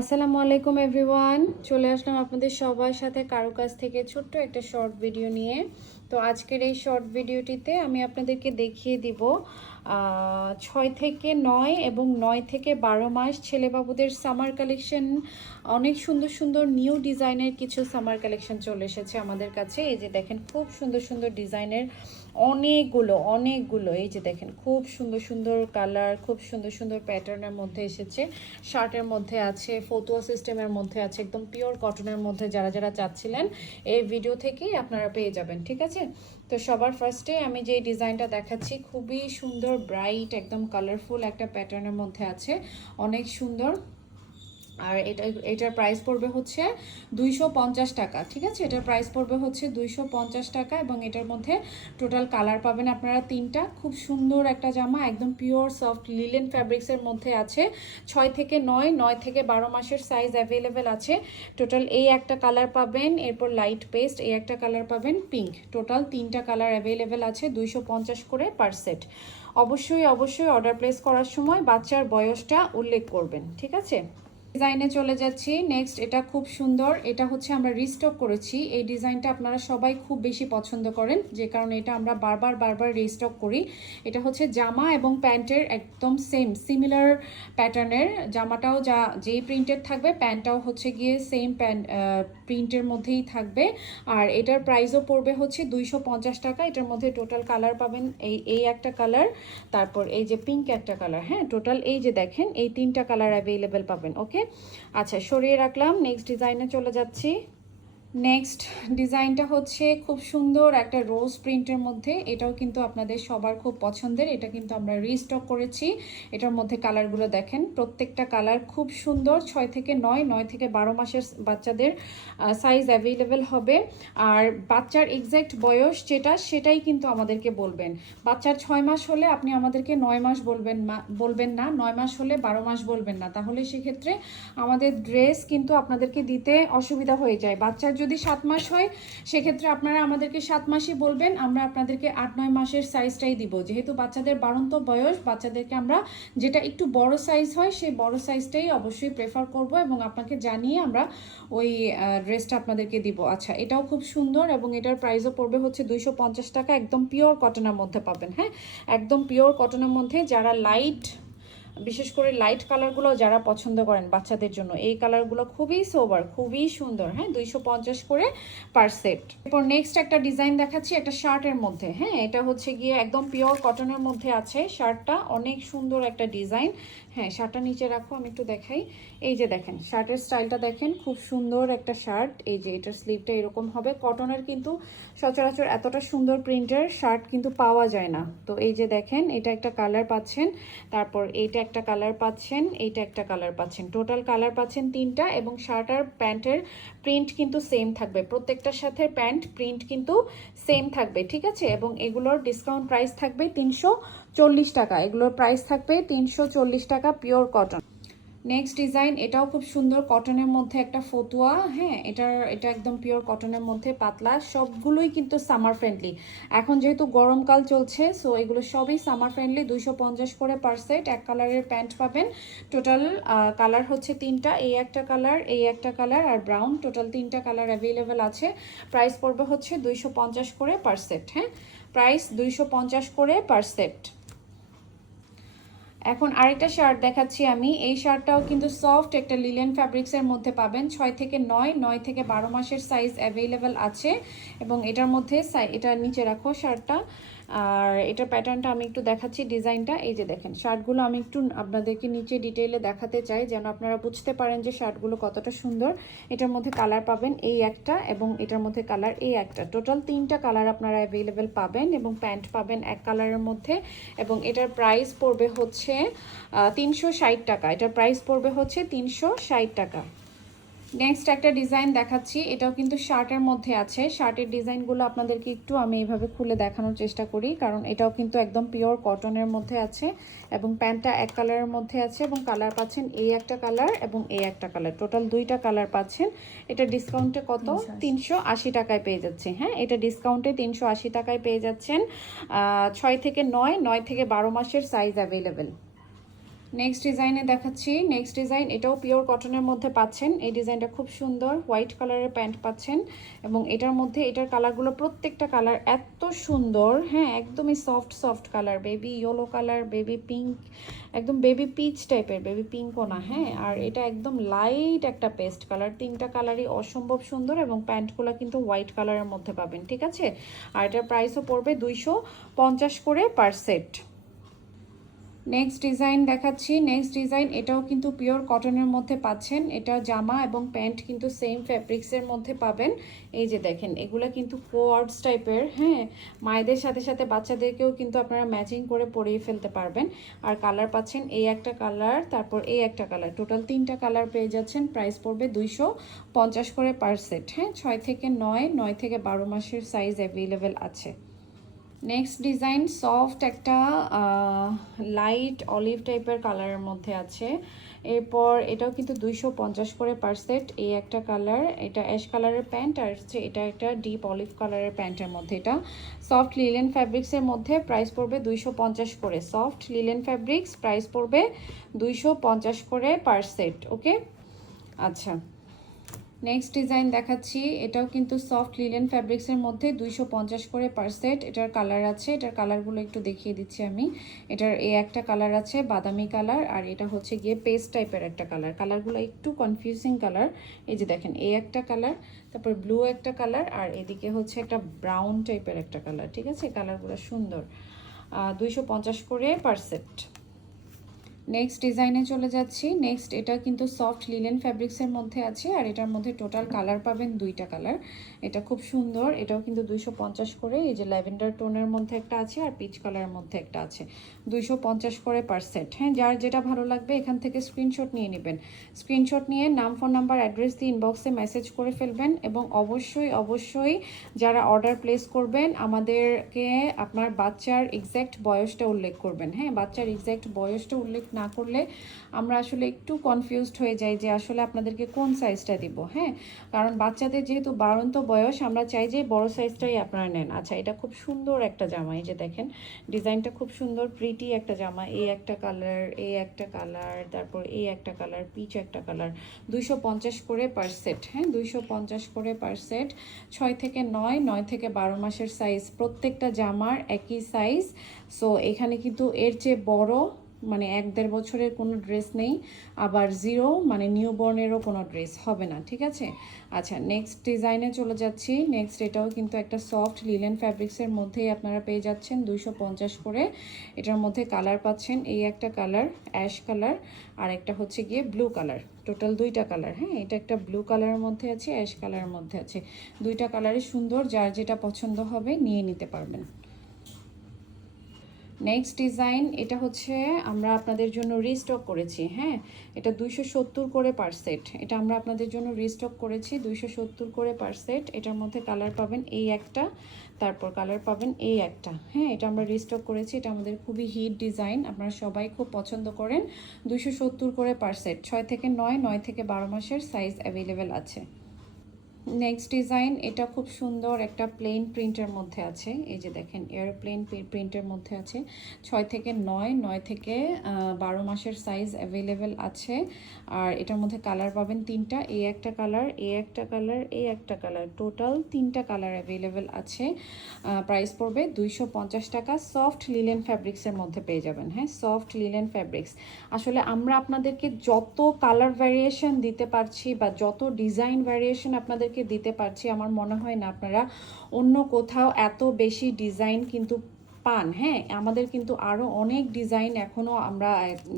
আসসালামু আলাইকুম এভরিওয়ান। চলে আসলাম আপনাদের সবার সাথে কারও কাছ থেকে ছোট্ট একটা শর্ট ভিডিও নিয়ে। তো আজকের এই শর্ট ভিডিওটিতে আমি আপনাদেরকে দেখিয়ে দিব ছয় থেকে নয় এবং নয় থেকে বারো মাস ছেলেবাবুদের সামার কালেকশন। অনেক সুন্দর সুন্দর নিউ ডিজাইনের কিছু সামার কালেকশন চলে এসেছে আমাদের কাছে। এই যে দেখেন, খুব সুন্দর সুন্দর ডিজাইনের অনেকগুলো অনেকগুলো, এই যে দেখেন, খুব সুন্দর সুন্দর কালার খুব সুন্দর সুন্দর প্যাটার্নের মধ্যে এসেছে। শার্টের মধ্যে আছে ফতুয়া সিস্টেমের মধ্যে আছে, একদম পিওর কটনের মধ্যে যারা যারা চাচ্ছিলেন, এই ভিডিও থেকেই আপনারা পেয়ে যাবেন, ঠিক আছে? তো সবার ফার্স্টে আমি যে ডিজাইনটা দেখাচ্ছি, খুবই সুন্দর ব্রাইট একদম কালারফুল একটা প্যাটার্নের মধ্যে আছে। অনেক সুন্দর। আর এটা, এটার প্রাইস পড়বে হচ্ছে দুইশো পঞ্চাশ টাকা, ঠিক আছে? এটার প্রাইস পড়বে হচ্ছে দুইশো পঞ্চাশ টাকা এবং এটার মধ্যে টোটাল কালার পাবেন আপনারা তিনটা। খুব সুন্দর একটা জামা, একদম পিওর সফট লিলেন ফ্যাব্রিক্সের মধ্যে আছে। ছয় থেকে নয় নয় থেকে বারো মাসের সাইজ অ্যাভেলেবেল আছে। টোটাল এই একটা কালার পাবেন, এরপর লাইট পেস্ট এই একটা কালার পাবেন পিঙ্ক টোটাল তিনটা কালার অ্যাভেলেবেল আছে, দুইশো পঞ্চাশ করে পার সেট অবশ্যই অবশ্যই অর্ডার প্লেস করার সময় বাচ্চার বয়সটা উল্লেখ করবেন, ঠিক আছে? ডিজাইনে চলে যাচ্ছি। নেক্সট এটা খুব সুন্দর। এটা হচ্ছে আমরা রিস্টক করেছি। এই ডিজাইনটা আপনারা সবাই খুব বেশি পছন্দ করেন, যে কারণে এটা আমরা বারবার বারবার রিস্টক করি। এটা হচ্ছে জামা এবং প্যান্টের একদম সেম সিমিলার প্যাটার্নের জামাটাও যা, যেই প্রিন্টেড থাকবে, প্যান্টটাও হচ্ছে গিয়ে সেম প্যান্ট প্রিন্টের মধ্যেই থাকবে। আর এটার প্রাইসও পড়বে হচ্ছে দুইশো পঞ্চাশ টাকা। এটার মধ্যে টোটাল কালার পাবেন এই এই একটা কালার তারপর এই যে পিঙ্ক একটা কালার হ্যাঁ? টোটাল এই যে দেখেন, এই তিনটা কালার অ্যাভেলেবেল পাবেন ওকে আচ্ছা সরিয়ে রাখলাম। নেক্সট ডিজাইনে চলে যাচ্ছি। নেক্সট ডিজাইনটা হচ্ছে খুব সুন্দর একটা রোজ প্রিন্টের মধ্যে। এটাও কিন্তু আপনাদের সবার খুব পছন্দের। এটা কিন্তু আমরা রিস্টক করেছি। এটার মধ্যে কালারগুলো দেখেন। প্রত্যেকটা কালার খুব সুন্দর। ছয় থেকে নয় নয় থেকে বারো মাসের বাচ্চাদের সাইজ অ্যাভেলেবেল হবে। আর বাচ্চার এক্স্যাক্ট বয়স যেটা, সেটাই কিন্তু আমাদেরকে বলবেন। বাচ্চার ছয় মাস হলে আপনি আমাদেরকে নয় মাস বলবেন বলবেন না। নয় মাস হলে বারো মাস বলবেন না। তাহলে সেক্ষেত্রে আমাদের ড্রেস কিন্তু আপনাদেরকে দিতে অসুবিধা হয়ে যায়। বাচ্চার যদি সাত মাস হয়, সেক্ষেত্রে আপনারা আমাদেরকে সাত মাসই বলবেন। আমরা আপনাদেরকে আট, নয় মাসের সাইজটাই দিব। যেহেতু বাচ্চাদের বাড়ন্ত বয়স, বাচ্চাদেরকে আমরা যেটা একটু বড় সাইজ হয়, সেই বড় সাইজটাই অবশ্যই প্রেফার করব এবং আপনাকে জানিয়ে আমরা ওই ড্রেসটা আপনাদেরকে দিব। আচ্ছা এটাও খুব সুন্দর এবং এটার প্রাইসও পড়বে হচ্ছে দুইশো পঞ্চাশ টাকা। একদম পিওর কটনের মধ্যে পাবেন হ্যাঁ? একদম পিওর কটনের মধ্যে যারা লাইট বিশেষ করে লাইট কালারগুলো যারা পছন্দ করেন বাচ্চাদের জন্য, এই কালারগুলো খুবই সোবার খুবই সুন্দর হ্যাঁ? দুইশো পঞ্চাশ করে পার সেট এরপর নেক্সট একটা ডিজাইন দেখাচ্ছি, একটা শার্টের মধ্যে হ্যাঁ? এটা হচ্ছে গিয়ে একদম পিওর কটনের মধ্যে আছে শার্টটা অনেক সুন্দর একটা ডিজাইন হ্যাঁ? শার্টটা নিচে রাখো, আমি একটু দেখাই। এই যে দেখেন শার্টের স্টাইলটা দেখেন, খুব সুন্দর একটা শার্ট এই যে এটার স্লিভটা এরকম হবে। কটনের কিন্তু সচরাচর এতটা সুন্দর প্রিন্টের শার্ট কিন্তু পাওয়া যায় না। তো এই যে দেখেন, এটা একটা কালার পাচ্ছেন, তারপর এইটা একটা কালার পাচ্ছেন, এইটা একটা কালার পাচ্ছেন। টোটাল কালার পাচ্ছেন তিনটা এবং শার্ট আর প্যান্টের প্রিন্ট কিন্তু সেম থাকবে। প্রত্যেকটার সাথে প্যান্ট প্রিন্ট কিন্তু সেম থাকবে, ঠিক আছে? এবং এগুলোর ডিসকাউন্ট প্রাইস থাকবে তিনশো চল্লিশ টাকা। এগুলোর প্রাইস থাকবে তিনশো চল্লিশ টাকা পিওর কটন নেক্সট ডিজাইন এটাও খুব সুন্দর কটনের মধ্যে একটা ফতুয়া হ্যাঁ এটার, এটা একদম পিওর কটনের মধ্যে পাতলা, সবগুলোই কিন্তু সামার ফ্রেন্ডলি এখন যেহেতু গরমকাল চলছে সো এগুলো সবই সামার ফ্রেন্ডলি দুইশো পঞ্চাশ করে পার সেট এক কালারের প্যান্ট পাবেন। টোটাল কালার হচ্ছে তিনটা, এই একটা কালার এই একটা কালার আর ব্রাউন টোটাল তিনটা কালার অ্যাভেলেবেল আছে। প্রাইস পড়বে হচ্ছে দুইশো পঞ্চাশ করে পার সেট হ্যাঁ? প্রাইস দুইশো পঞ্চাশ করে পার সেট এখন আরেকটা শার্ট দেখাচ্ছি আমি। এই শার্টটাও কিন্তু সফট একটা লিলেন ফ্যাব্রিক্সের মধ্যে পাবেন। ছয় থেকে নয় নয় থেকে বারো মাসের সাইজ অ্যাভেলেবেল আছে। এবং এটার মধ্যে এটা নিচে রাখো শার্টটা আর এটার প্যাটার্নটা আমি একটু দেখাচ্ছি ডিজাইনটা এই যে দেখেন শার্টগুলো আমি একটু আপনাদেরকে নিচে ডিটেইলে দেখাতে চাই, যেন আপনারা বুঝতে পারেন যে শার্টগুলো কতটা সুন্দর। এটার মধ্যে কালার পাবেন এই একটা এবং এটার মধ্যে কালার এই একটা। টোটাল তিনটা কালার আপনারা অ্যাভেলেবেল পাবেন এবং প্যান্ট পাবেন এক কালারের মধ্যে এবং এটার প্রাইস পড়বে হচ্ছে তিনশো ষাট টাকা। এটার প্রাইস পড়বে হচ্ছে তিনশো ষাট টাকা। নেক্সট একটা ডিজাইন দেখাচ্ছি এটাও কিন্তু শার্টের মধ্যে আছে। শার্টের ডিজাইনগুলো আপনাদেরকে একটু আমি এইভাবে খুলে দেখানোর চেষ্টা করি কারণ এটাও কিন্তু একদম পিওর কটনের মধ্যে আছে এবং প্যান্টটা এক কালারের মধ্যে আছে এবং কালার পাচ্ছেন এই একটা কালার এবং এই একটা কালার টোটাল দুইটা কালার পাচ্ছেন। এটা ডিসকাউন্টে কত? তিনশো আশি। টাকায় পেয়ে যাচ্ছে। হ্যাঁ এটা ডিসকাউন্টে তিনশো আশি টাকায় পেয়ে যাচ্ছেন। ছয় থেকে নয় নয় থেকে বারো মাসের সাইজ অ্যাভেলেবেল নেক্সট ডিজাইনে দেখাচ্ছি। নেক্সট ডিজাইন এটাও পিওর কটনের মধ্যে পাচ্ছেন। এই ডিজাইনটা খুব সুন্দর হোয়াইট কালারের প্যান্ট পাচ্ছেন এবং এটার মধ্যে এটার কালারগুলো প্রত্যেকটা কালার এত সুন্দর হ্যাঁ একদমই soft soft colour baby yellow colour baby pink একদম বেবি পিচ টাইপের বেবি পিঙ্কও না হ্যাঁ আর এটা একদম লাইট একটা পেস্ট কালার তিনটা কালারই অসম্ভব সুন্দর এবং প্যান্টগুলো কিন্তু হোয়াইট কালারের মধ্যে পাবেন, ঠিক আছে? আর এটার প্রাইসও পড়বে দুইশো পঞ্চাশ করে পার সেট নেক্সট ডিজাইন দেখাচ্ছি। নেক্সট ডিজাইন এটাও কিন্তু পিওর কটনের মধ্যে পাচ্ছেন। এটা জামা এবং প্যান্ট কিন্তু সেম ফ্যাব্রিক্সের মধ্যে পাবেন। এই যে দেখেন, এগুলো কিন্তু কোয়ার্ডস টাইপের হ্যাঁ? মায়েদের সাথে সাথে বাচ্চাদেরকেও কিন্তু আপনারা ম্যাচিং করে পরিয়ে ফেলতে পারবেন। আর কালার পাচ্ছেন এই একটা কালার তারপর এই একটা কালার টোটাল তিনটা কালার পেয়ে যাচ্ছেন। প্রাইস পড়বে দুইশো পঞ্চাশ করে পার সেট হ্যাঁ? ছয় থেকে নয় নয় থেকে বারো মাসের সাইজ অ্যাভেলেবেল আছে। নেক্সট ডিজাইন সফট একটা লাইট অলিভ টাইপের কালারের মধ্যে আছে। এরপর এটাও কিন্তু দুইশো পঞ্চাশ করে পার সেট এই একটা কালার এটা অ্যাশ কালারের প্যান্ট আর হচ্ছে এটা একটা ডিপ অলিভ কালারের প্যান্টের মধ্যে এটা। সফট লিলেন ফ্যাব্রিক্সের মধ্যে প্রাইস পড়বে দুইশো পঞ্চাশ করে। সফট লিলেন ফ্যাব্রিক্স প্রাইস পড়বে দুইশো পঞ্চাশ করে পার সেট ওকে আচ্ছা। নেক্সট ডিজাইন দেখাচ্ছি, এটাও কিন্তু সফট লিলেন ফ্যাব্রিক্সের মধ্যে, দুইশো পঞ্চাশ করে পার সেট এটার কালার আছে, এটার কালারগুলো একটু দেখিয়ে দিচ্ছি আমি। এটার এ একটা কালার আছে, বাদামি কালার আর এটা হচ্ছে গিয়ে পেস্ট টাইপের একটা কালার কালারগুলো একটু কনফিউজিং কালার এই যে দেখেন এ একটা কালার তারপর ব্লু একটা কালার আর এদিকে হচ্ছে একটা ব্রাউন টাইপের একটা কালার ঠিক আছে? কালারগুলো সুন্দর। দুইশো পঞ্চাশ করে পার সেট নেক্সট ডিজাইনে চলে যাচ্ছি। নেক্সট এটা কিন্তু সফট লিলেন ফ্যাব্রিক্সের মধ্যে আছে আর এটার মধ্যে টোটাল কালার পাবেন দুইটা কালার এটা খুব সুন্দর, এটাও কিন্তু দুইশো পঞ্চাশ করে। এই যে ল্যাভেন্ডার টোনের মধ্যে একটা আছে আর পিচ কালারের মধ্যে একটা আছে। দুইশো পঞ্চাশ করে পার সেট হ্যাঁ যার যেটা ভালো লাগবে এখান থেকে স্ক্রিনশট নিয়ে নেবেন। স্ক্রিনশট নিয়ে নাম ফোন নাম্বার অ্যাড্রেস দিয়ে ইনবক্সে মেসেজ করে ফেলবেন এবং অবশ্যই অবশ্যই যারা অর্ডার প্লেস করবেন, আমাদেরকে আপনার বাচ্চার এক্স্যাক্ট বয়সটা উল্লেখ করবেন। হ্যাঁ বাচ্চার এক্স্যাক্ট বয়সটা উল্লেখ না করলে আমরা আসলে একটু কনফিউজড হয়ে যাই যে আসলে আপনাদেরকে কোন সাইজটা দিব হ্যাঁ? কারণ বাচ্চাদের যেহেতু বারন্ত বয়স, আমরা চাই যে বড় সাইজটাই আপনারা নেন। আচ্ছা এটা খুব সুন্দর একটা জামা এই যে দেখেন। ডিজাইনটা খুব সুন্দর প্রিটি একটা জামা। এই একটা কালার এই একটা কালার তারপর এই একটা কালার পিচ একটা কালার দুইশো পঞ্চাশ করে পার সেট হ্যাঁ? দুইশো পঞ্চাশ করে পার সেট ছয় থেকে নয় নয় থেকে বারো মাসের সাইজ প্রত্যেকটা জামার একই সাইজ সো এখানে কিন্তু এর চেয়ে বড় মানে এক দেড় বছরের কোনো ড্রেস নেই, আবার জিরো মানে নিউ বর্নেরও কোনো ড্রেস হবে না, ঠিক আছে? আচ্ছা নেক্সট ডিজাইনে চলে যাচ্ছি। নেক্সট এটাও কিন্তু একটা সফট লিলেন ফ্যাব্রিক্সের মধ্যেই আপনারা পেয়ে যাচ্ছেন দুইশো পঞ্চাশ করে। এটার মধ্যে কালার পাচ্ছেন এই একটা কালার অ্যাশ কালার আর একটা হচ্ছে গিয়ে ব্লু কালার টোটাল দুইটা কালার হ্যাঁ? এটা একটা ব্লু কালারের মধ্যে আছে অ্যাশ কালারের মধ্যে আছে। দুইটা কালারই সুন্দর, যার যেটা পছন্দ হবে নিয়ে নিতে পারবেন। নেক্সট ডিজাইন এটা হচ্ছে আমরা আপনাদের জন্য রিস্টক করেছি হ্যাঁ? এটা দুইশো সত্তর করে পার সেট এটা আমরা আপনাদের জন্য রিস্টক করেছি, দুইশো সত্তর করে পার সেট এটার মধ্যে কালার পাবেন এই একটা, তারপর কালার পাবেন এই একটা হ্যাঁ? এটা আমরা রিস্টক করেছি, এটা আমাদের খুবই হিট ডিজাইন আপনারা সবাই খুব পছন্দ করেন। দুইশো সত্তর করে পার সেট ছয় থেকে নয় নয় থেকে বারো মাসের সাইজ অ্যাভেলেবেল আছে। নেক্সট ডিজাইন এটা খুব সুন্দর একটা প্লেন প্রিন্টের মধ্যে আছে। এই যে দেখেন এয়ারপ্লেন প্রিন্টের মধ্যে আছে। ছয় থেকে নয় নয় থেকে বারো মাসের সাইজ অ্যাভেলেবেল আছে। আর এটার মধ্যে কালার পাবেন তিনটা, এ একটা কালার এ একটা কালার এ একটা কালার টোটাল তিনটা কালার অ্যাভেলেবেল আছে। প্রাইস পড়বে দুইশো পঞ্চাশ টাকা। সফট লিলেন ফ্যাব্রিক্সের মধ্যে পেয়ে যাবেন হ্যাঁ? সফট লিলেন ফ্যাব্রিক্স আসলে আমরা আপনাদেরকে যত কালার ভ্যারিয়েশন দিতে পারছি বা যত ডিজাইন ভ্যারিয়েশন আপনাদের আপনাদেরকে দিতে পারছি। আমার মনে হয় না আপনারা অন্য কোথাও এত বেশি ডিজাইন কিন্তু পান হ্যাঁ? আমাদের কিন্তু আরও অনেক ডিজাইন এখনও আমরা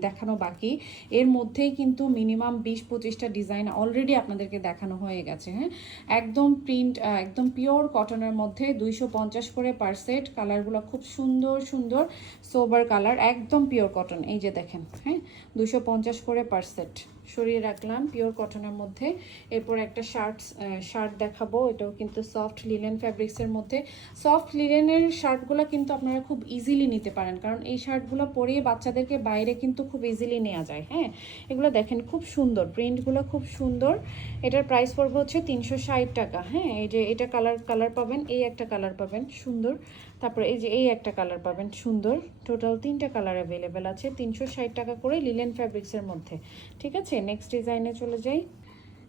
দেখানো বাকি। এর মধ্যেই কিন্তু মিনিমাম বিশ পঁচিশটা ডিজাইন অলরেডি আপনাদেরকে দেখানো হয়ে গেছে হ্যাঁ? একদম প্রিন্ট একদম পিওর কটনের মধ্যে দুইশো পঞ্চাশ করে পার সেট কালারগুলো খুব সুন্দর সুন্দর সোবার কালার একদম পিওর কটন এই যে দেখেন হ্যাঁ? দুইশো পঞ্চাশ করে পার সেট সরিয়ে রাখলাম পিওর কটনের মধ্যে। এরপর একটা শার্ট শার্ট দেখাবো। এটাও কিন্তু সফট লিলেন ফ্যাব্রিক্সের মধ্যে। সফট লিলেনের শার্টগুলো কিন্তু আপনারা খুব ইজিলি নিতে পারেন। কারণ এই শার্টগুলো পরিয়ে বাচ্চাদেরকে বাইরে কিন্তু খুব ইজিলি নেওয়া যায় হ্যাঁ? এগুলো দেখেন, খুব সুন্দর। প্রিন্টগুলো খুব সুন্দর। এটার প্রাইস পড়বে হচ্ছে তিনশো ষাট টাকা হ্যাঁ? এই যে এটা কালার কালার পাবেন, এই একটা কালার পাবেন। সুন্দর। তারপরে এই যে এই একটা কালার পাবেন, সুন্দর। টোটাল তিনটা কালার অ্যাভেলেবেল আছে, তিনশো ষাট টাকা করে লিলেন ফ্যাব্রিক্সের মধ্যে। ঠিক আছে? নেক্সট ডিজাইনে চলে যাই।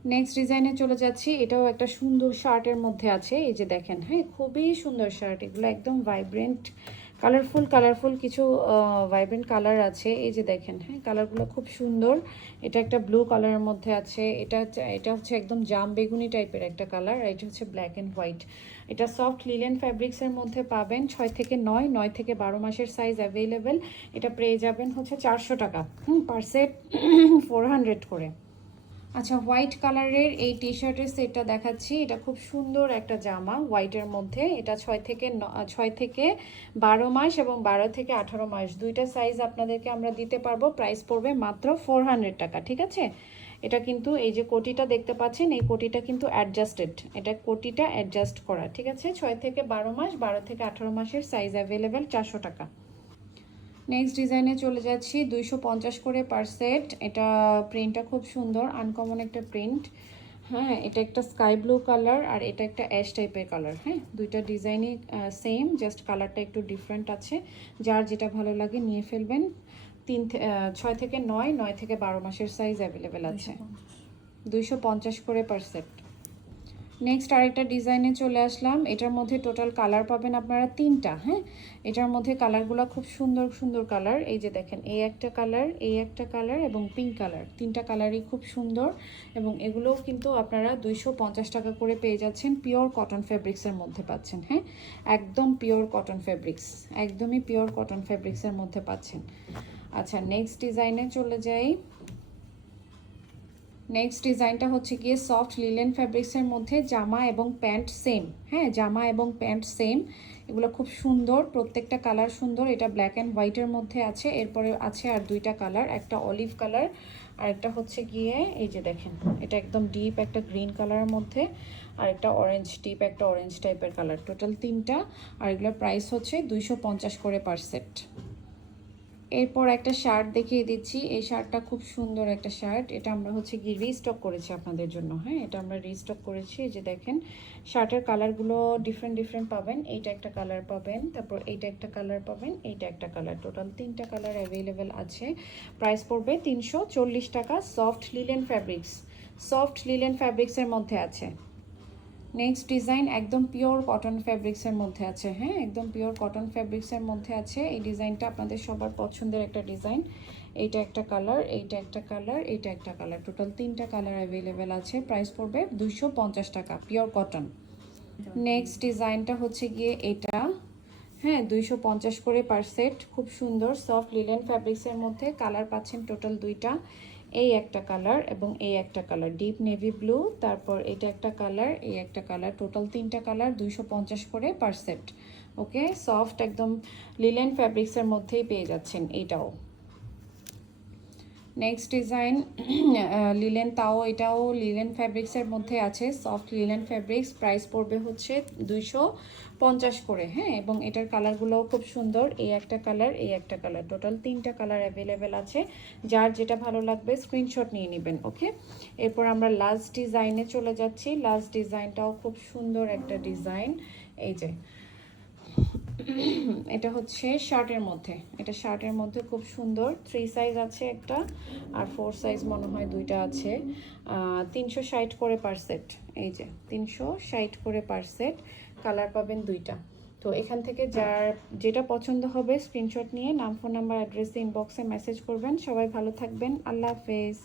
নেক্সট ডিজাইনে চলে যাচ্ছি। এটাও একটা সুন্দর শার্টের মধ্যে আছে। এই যে দেখেন হ্যাঁ খুবই সুন্দর শার্ট এগুলো একদম ভাইব্রেন্ট কালারফুল কালারফুল কিছু ভাইব্রেন্ট কালার আছে। এই যে দেখেন হ্যাঁ কালারগুলো খুব সুন্দর। এটা একটা ব্লু কালারের মধ্যে আছে। এটা এটা হচ্ছে একদম জাম বেগুনি টাইপের একটা কালার আর এটা হচ্ছে ব্ল্যাক অ্যান্ড হোয়াইট এটা সফট লিলেন ফ্যাব্রিক্সের মধ্যে পাবেন ছয় থেকে নয় নয় থেকে বারো মাসের সাইজ অ্যাভেলেবেল এটা পেয়ে যাবেন হচ্ছে চারশো টাকা। হুম পার সেট ফোর হান্ড্রেড করে। আচ্ছা হোয়াইট কালারের এই টি শার্টের সেটটা দেখাচ্ছি। এটা খুব সুন্দর একটা জামা হোয়াইটের মধ্যে। এটা ছয় থেকে ছয় থেকে বারো মাস এবং বারো থেকে আঠারো মাস। দুইটা সাইজ আপনাদেরকে আমরা দিতে পারব। প্রাইস পড়বে মাত্র ফোর টাকা, ঠিক আছে? এটা কিন্তু এই যে কোটিটা দেখতে পাচ্ছেন, এই কোটিটা কিন্তু অ্যাডজাস্টেড এটা কোটিটা অ্যাডজাস্ট করা, ঠিক আছে? ছয় থেকে বারো মাস, বারো থেকে আঠারো মাসের সাইজ অ্যাভেলেবেল চারশো টাকা। নেক্সট ডিজাইনে চলে যাচ্ছি দুইশো পঞ্চাশ করে পার সেট এটা প্রিন্টটা খুব সুন্দর আনকমন একটা প্রিন্ট হ্যাঁ এটা একটা স্কাই ব্লু কালার আর এটা একটা অ্যাশ টাইপের কালার হ্যাঁ দুইটা ডিজাইনই সেম জাস্ট কালারটা একটু ডিফারেন্ট আছে। যার যেটা ভালো লাগে নিয়ে ফেলবেন। তিন ছয় থেকে নয় নয় থেকে বারো মাসের সাইজ অ্যাভেলেবেল আছে। দুইশো পঞ্চাশ। করে পার সেট নেক্সট আরেকটা ডিজাইনে চলে আসলাম। এটার মধ্যে টোটাল কালার পাবেন আপনারা তিনটা হ্যাঁ? এটার মধ্যে কালারগুলো খুব সুন্দর সুন্দর কালার এই যে দেখেন, এই একটা কালার এই একটা কালার এবং পিঙ্ক কালার তিনটা কালারই খুব সুন্দর এবং এগুলোও কিন্তু আপনারা দুইশো পঞ্চাশ টাকা করে পেয়ে যাচ্ছেন পিওর কটন ফেব্রিক্সের মধ্যে পাচ্ছেন হ্যাঁ? একদম পিওর কটন ফেব্রিক্স একদমই পিওর কটন ফেব্রিক্সের মধ্যে পাচ্ছেন। আচ্ছা নেক্সট ডিজাইনে চলে যাই। নেক্সট ডিজাইনটা হচ্ছে গিয়ে সফট লিলেন ফ্যাব্রিক্সের মধ্যে, জামা এবং প্যান্ট সেম হ্যাঁ? জামা এবং প্যান্ট সেম এগুলো খুব সুন্দর, প্রত্যেকটা কালার সুন্দর, এটা ব্ল্যাক অ্যান্ড হোয়াইটের মধ্যে আছে, এরপরে আছে আর দুইটা কালার একটা অলিভ কালার আর একটা হচ্ছে গিয়ে, এই যে দেখেন, এটা একদম ডিপ একটা গ্রিন কালারের মধ্যে, আর একটা অরেঞ্জ ডিপ একটা অরেঞ্জ টাইপের কালার টোটাল তিনটা, আর এগুলোর প্রাইস হচ্ছে দুইশো পঞ্চাশ করে পার সেট এরপর একটা শার্ট দেখিয়ে দিচ্ছি। এই শার্টটা খুব সুন্দর একটা শার্ট এটা আমরা হচ্ছে কি রিস্টক করেছি আপনাদের জন্য হ্যাঁ? এটা আমরা রিস্টক করেছি। এই যে দেখেন শার্টের কালারগুলো ডিফারেন্ট ডিফারেন্ট পাবেন। এইটা একটা কালার পাবেন, তারপর এইটা একটা কালার পাবেন, এইটা একটা কালার টোটাল তিনটা কালার অ্যাভেলেবেল আছে। প্রাইস পড়বে তিনশো চল্লিশ টাকা soft linen fabrics soft linen ফ্যাব্রিক্সের মধ্যে আছে। নেক্সট ডিজাইন একদম পিওর কটন ফ্যাব্রিক্সের মধ্যে আছে হ্যাঁ? একদম পিওর কটন ফ্যাব্রিক্সের মধ্যে আছে। এই ডিজাইনটা আপনাদের সবার পছন্দের একটা ডিজাইন এইটা একটা কালার এইটা একটা কালার এইটা একটা কালার টোটাল তিনটা কালার অ্যাভেলেবেল আছে। প্রাইস পড়বে দুশো পঞ্চাশ টাকা পিওর কটন নেক্সট ডিজাইনটা হচ্ছে গিয়ে এটা হ্যাঁ? দুইশো পঞ্চাশ করে পার সেট খুব সুন্দর সফট লিলেন ফ্যাব্রিক্সের মধ্যে। কালার পাচ্ছেন টোটাল দুইটা। এই একটা কালার এবং এই একটা কালার ডিপ নেভি ব্লু তারপর এটা একটা কালার এই একটা কালার টোটাল তিনটা কালার দুইশো পঞ্চাশ করে পার সেট ওকে সফট একদম লিলেন ফ্যাব্রিক্সের মধ্যেই পেয়ে যাচ্ছেন এইটাও নেক্সট ডিজাইন লিলেন তাও এটাও লিলেন ফ্যাব্রিক্সের মধ্যে আছে সফট লিলেন ফ্যাব্রিক্স প্রাইস পড়বে হচ্ছে দুইশো পঞ্চাশ করে হ্যাঁ? এবং এটার কালারগুলোও খুব সুন্দর, এই একটা কালার এই একটা কালার টোটাল তিনটা কালার অ্যাভেলেবেল আছে, যার যেটা ভালো লাগবে স্ক্রিনশট নিয়ে নেবেন ওকে এরপর আমরা লাস্ট ডিজাইনে চলে যাচ্ছি লাস্ট ডিজাইনটাও খুব সুন্দর একটা ডিজাইন এই যে এটা হচ্ছে শার্টের মধ্যে। এটা শার্টের মধ্যে খুব সুন্দর। থ্রি সাইজ আছে একটা আর ফোর সাইজ মনে হয় দুইটা আছে। তিনশো ষাট করে পার সেট এই যে, তিনশো ষাট করে পার সেট কালার পাবেন দুইটা। তো এখান থেকে যার যেটা পছন্দ হবে স্ক্রিনশট নিয়ে নাম ফোন নাম্বার অ্যাড্রেস ইনবক্সে মেসেজ করবেন। সবাই ভালো থাকবেন। আল্লাহ হাফেজ।